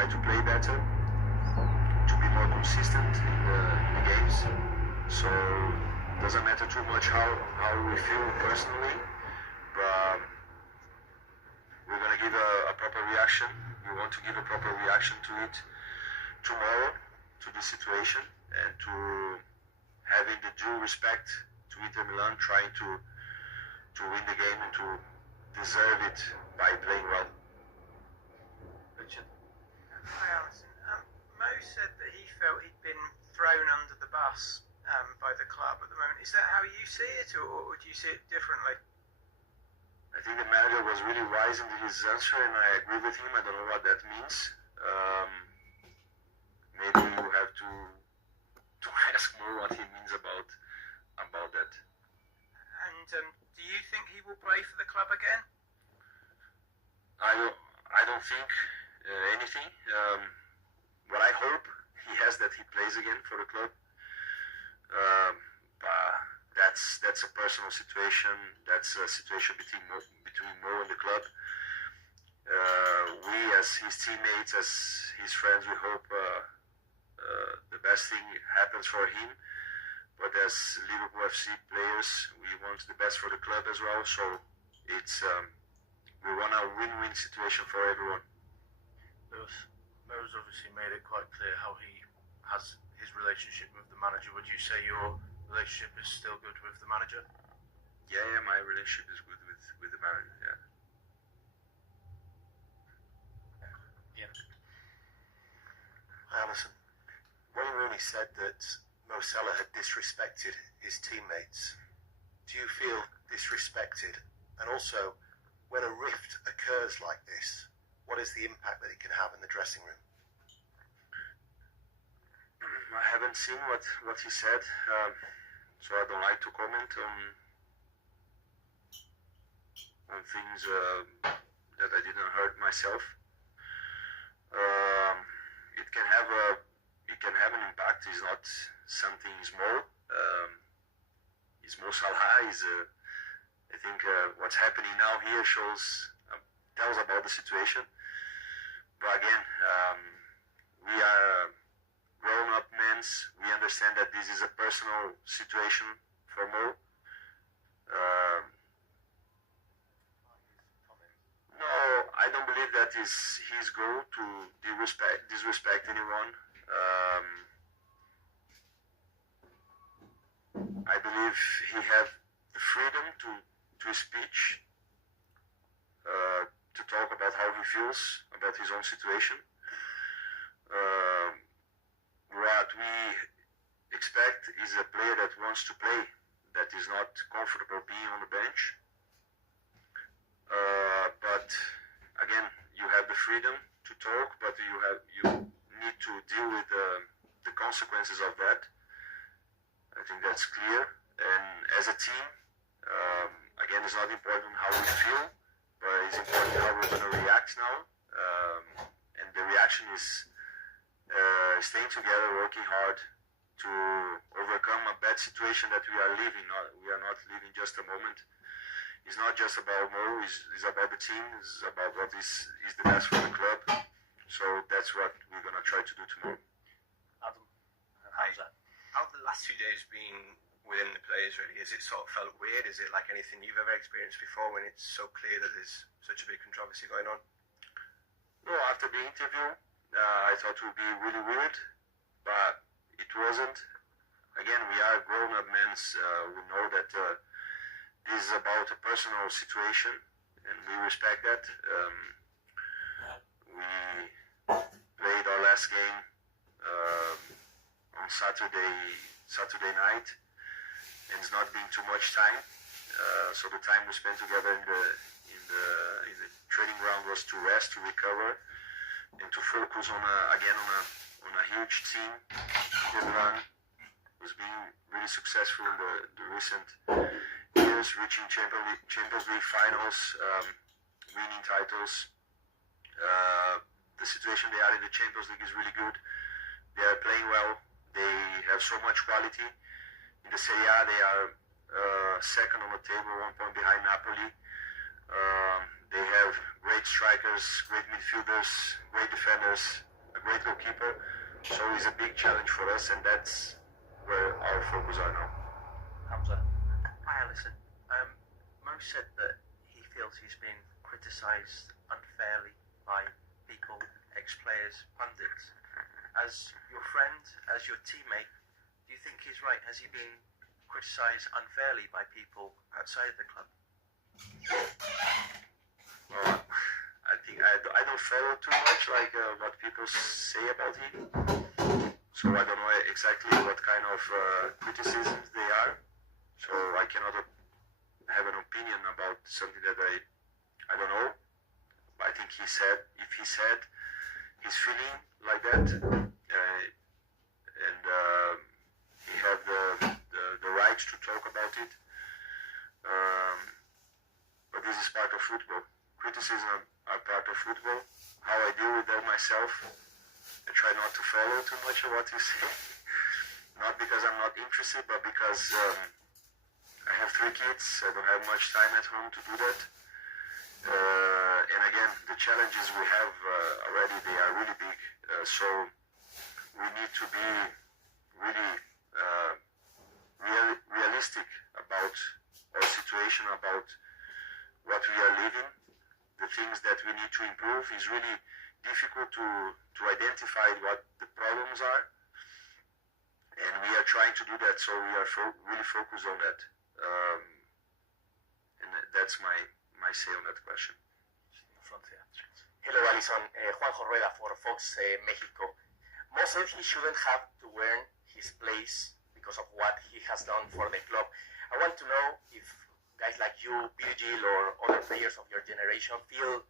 try to play better, to be more consistent in the games. So it doesn't matter too much how we feel personally, but we're going to give a proper reaction. We want to give a proper reaction to it tomorrow, to this situation, and to having the due respect to Inter Milan, trying to win the game and to deserve it by playing well. Richard? Hi Alison. Mo said that he felt he'd been thrown under the bus by the club at the moment. Is that how you see it, or do you see it differently? I think the manager was really wise in his answer, and I agree with him. I don't know what that means. Maybe you have to ask more what he means about that. And do you think he will play for the club again? I don't think anything. What I hope he has that he plays again for the club. But that's a personal situation. That's a situation between Mo and the club. We, as his teammates, as his friends, we hope the best thing happens for him. But as Liverpool FC players, we want the best for the club as well. So it's we want a win-win situation for everyone. Mo's obviously made it quite clear how he has his relationship with the manager. Would you say your relationship is still good with the manager? Yeah, my relationship is good with the manager. Yeah. Hi, Alison. Wayne Rooney said that Mo Salah had disrespected his teammates. Do you feel disrespected? And also, when a rift occurs like this, what is the impact that it can have in the dressing room? I haven't seen what he said, so I don't like to comment on things that I didn't heard myself. It can have an impact. It's not something small. It's Mo Salah. I think what's happening now here tells about the situation. But again, we are grown-up men. We understand that this is a personal situation for Mo. No, I don't believe that is his goal to disrespect anyone. I believe he have the freedom to speech, to talk about how he feels about his own situation. What we expect is a player that wants to play, that is not comfortable being on the bench. But again, you have the freedom to talk, but you need to deal with the consequences of that. I think that's clear. And as a team, again, it's not important how we feel, but it's important how we're going to react now. And the reaction is staying together, working hard to overcome a bad situation that we are living. We are not living just a moment. It's not just about Mo, it's about the team, it's about what is the best for the club. So that's what we're going to try to do tomorrow. Adam, Hi. how's that? How have the last 2 days been within the players, really? Has it sort of felt weird? Is it like anything you've ever experienced before when it's so clear that there's such a big controversy going on? No, after the interview, I thought it would be really weird, but it wasn't. Again, we are grown-up men. We know that this is about a personal situation, and we respect that. We played our last game on Saturday night, and it's not been too much time. So the time we spent together in the training ground was to rest, to recover, and to focus on a huge team. Milan was being really successful in the recent years, reaching Champions League finals, winning titles. The situation they are in the Champions League is really good. They are playing well. They have so much quality. In the Serie A, they are second on the table, 1 point behind Napoli. They have great strikers, great midfielders, great defenders. a great goalkeeper. So he's a big challenge for us, and that's where our focus are now. Hamza. Hi, Alison. Mo said that he feels he's been criticised unfairly by people, ex-players, pundits. As your friend, as your teammate, do you think he's right? Has he been criticised unfairly by people outside the club? Well, I think I don't follow too much what people say about him, so I don't know exactly what kind of criticisms they are. So I cannot have an opinion about something that I don't know. I think if he said he's feeling like that, and he had the right to talk about it. But this is part of football. Criticism are part of football. How I deal with that myself, I try not to follow too much of what you say. Not because I'm not interested, but because I have 3 kids. I don't have much time at home to do that. And again, the challenges we have already, they are really big. So we need to be really realistic about our situation, about what we are living. The things that we need to improve is really difficult to identify what the problems are. And we are trying to do that, so we are really focused on that. And that's my say on that question. Hello, Alison. Juanjo Rueda for Fox Mexico. Mo said he shouldn't have to earn his place because of what he has done for the club. I want to know if guys like you, Virgil, or other players of your generation feel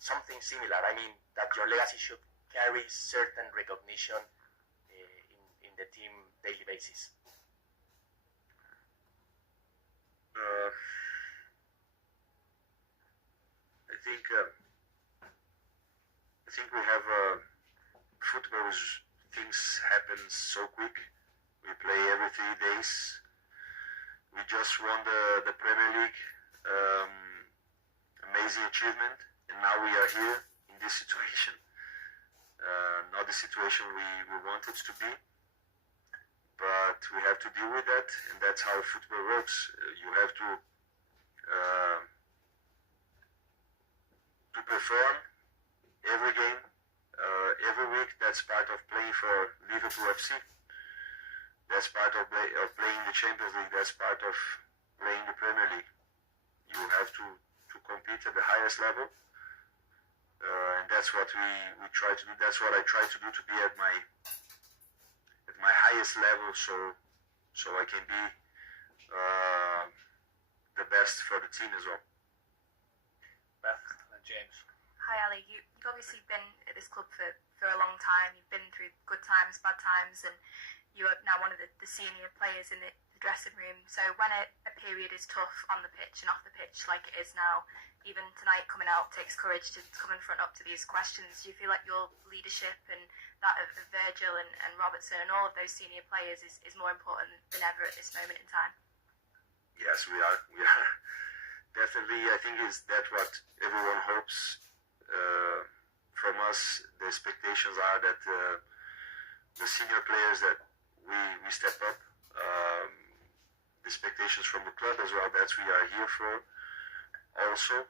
something similar. I mean, that your legacy should carry certain recognition in the team daily basis. I think we have football. Things happen so quick. We play every 3 days. We just won the Premier League. Amazing achievement. And now we are here in this situation. Not the situation we wanted to be. But we have to deal with that. And that's how football works. You have to perform every game, every week. That's part of playing for Liverpool FC. That's part of playing the Champions League. That's part of playing the Premier League. You have to compete at the highest level, and that's what we try to do. That's what I try to do, to be at my highest level, so I can be the best for the team as well. Beth and James. Hi Ali, you've obviously been at this club for a long time. You've been through good times, bad times, and you are now one of the senior players in the dressing room. So when a period is tough on the pitch and off the pitch like it is now, even tonight coming out takes courage to come in front up to these questions. Do you feel like your leadership and that of Virgil and Robertson and all of those senior players is more important than ever at this moment in time? Yes, we are. Definitely, I think is that what everyone hopes from us. The expectations are that the senior players that we step up. The expectations from the club as well. That's we are here for. Also,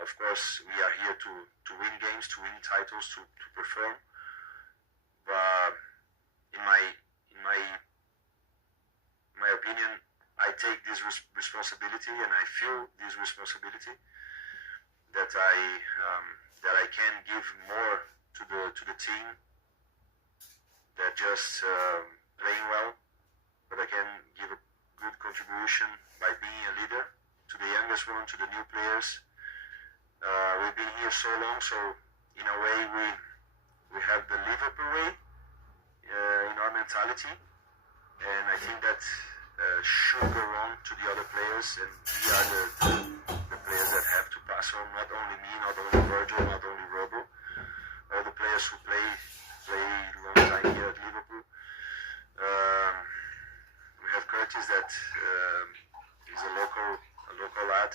of course, we are here to win games, to win titles, to perform. But in my opinion, I take this responsibility, and I feel this responsibility that I can give more to the team than just playing well, but I can give a good contribution by being a leader to the youngest one, to the new players. We've been here so long, so in a way we have the Liverpool way in our mentality, and I think that should go on to the other players, and we are the players that have to pass on. Not only me, not only Virgil, not only Robo, all the players who play long time here at Liverpool. We have Curtis that is a local lad.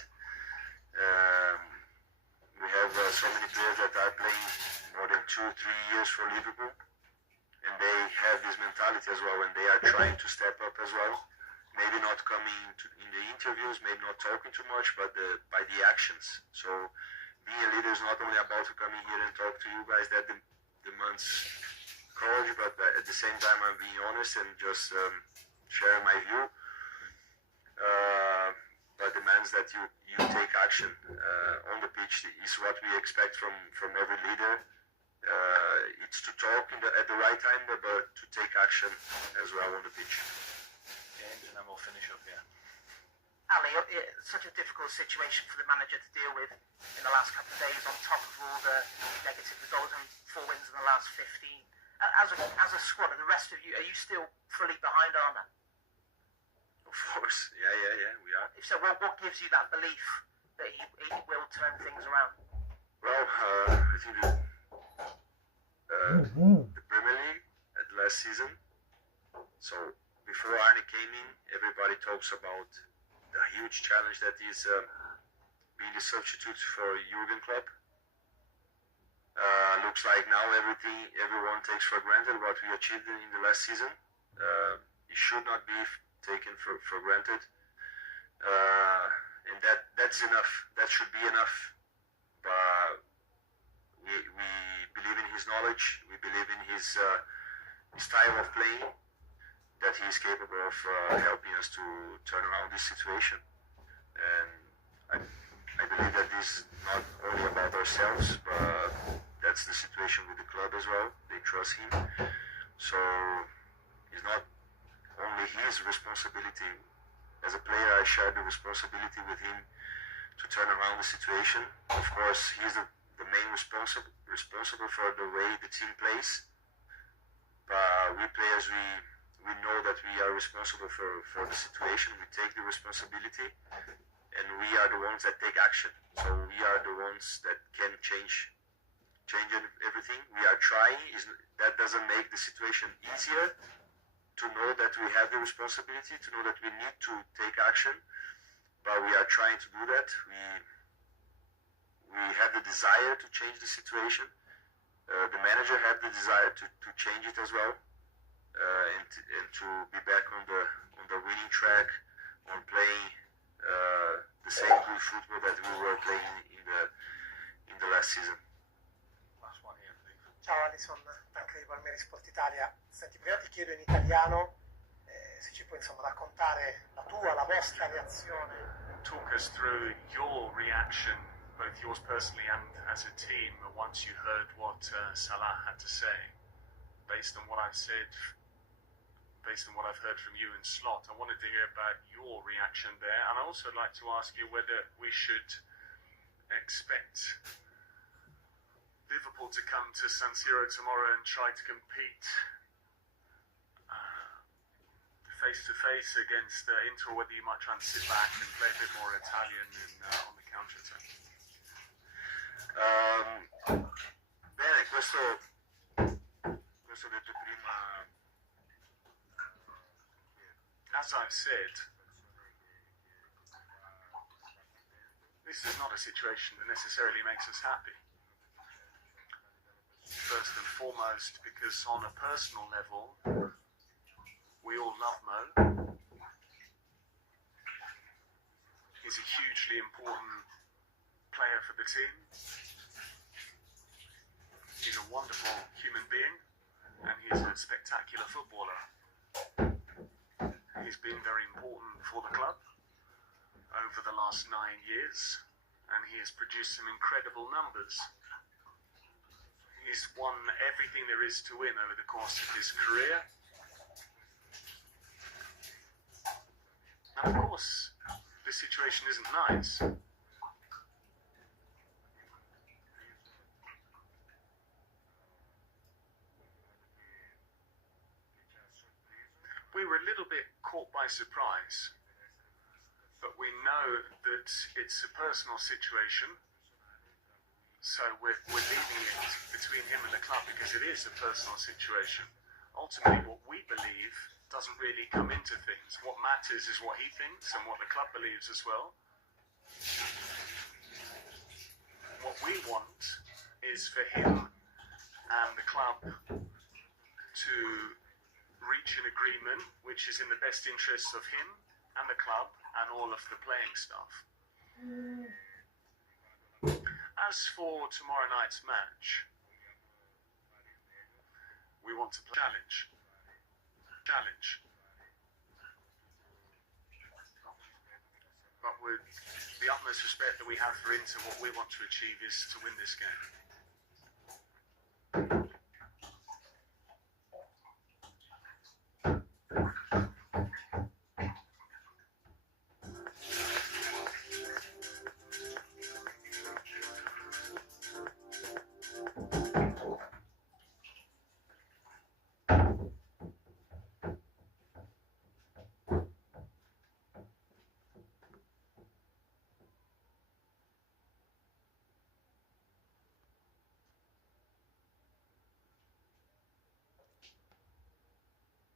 We have so many players that are playing more than 2-3 3 years for Liverpool, and they have this mentality as well, and they are trying to step up as well. Maybe not coming in the interviews, maybe not talking too much, but by the actions. So being a leader is not only about coming here and talk to you guys. That demands courage, but at the same time I'm being honest and just sharing my view. But demands that you take action on the pitch is what we expect from every leader. It's to talk at the right time, but to take action as well on the pitch. And then we'll finish up here. Ali, it's such a difficult situation for the manager to deal with in the last couple of days, on top of all the negative results and 4 wins in the last 15. As a squad, and the rest of you, are you still fully behind Arne? Of course, yeah, we are. If so, what gives you that belief that he will turn things around? Well, I think the Premier League at last season. So before Arne came in, everybody talks about the huge challenge that is being the substitute for Jurgen Klopp. Looks like now everyone takes for granted what we achieved in the last season. It should not be taken for granted, and that's enough. That should be enough. But we believe in his knowledge. We believe in his style of playing, that he is capable of helping us to turn around this situation. And I believe that this is not only about ourselves, but that's the situation with the club as well. They trust him. So it's not only his responsibility. As a player, I share the responsibility with him to turn around the situation. Of course, he's the main responsible for the way the team plays. But we players, we know that we are responsible for the situation. We take the responsibility, and we are the ones that take action. So we are the ones that can change everything. We are trying. That doesn't make the situation easier, to know that we have the responsibility, to know that we need to take action, but we are trying to do that. We have the desire to change the situation. The manager had the desire to change it as well, and to be back on the winning track, on playing the same good football that we were playing in the last season. Last one here, please. Ciao Alison, anche di Palmieri Sport Italia. Senti, prima ti chiedo in italiano se ci puoi insomma raccontare la vostra reazione. Talk us through your reaction, both yours personally and as a team, once you heard what Salah had to say. Based on what I've said, based on what I've heard from you and Slot, I wanted to hear about your reaction there, and I also like to ask you whether we should expect Liverpool to come to San Siro tomorrow and try to compete face-to-face against Inter, or whether you might try and sit back and play a bit more Italian on the counter-attack. Bene, questo detto prima. As I've said, this is not a situation that necessarily makes us happy. First and foremost, because on a personal level, we all love Mo. He's a hugely important player for the team. He's a wonderful human being, and he's a spectacular footballer. He's been very important for the club over the last 9 years, and he has produced some incredible numbers. He's won everything there is to win over the course of his career. And of course, this situation isn't nice. We were a little bit caught by surprise, but we know that it's a personal situation, so we're leaving it between him and the club because it is a personal situation. Ultimately, what we believe doesn't really come into things. What matters is what he thinks and what the club believes as well. What we want is for him and the club to reach an agreement which is in the best interests of him and the club and all of the playing staff. As for tomorrow night's match, we want to challenge. But with the utmost respect that we have for Inter, what we want to achieve is to win this game.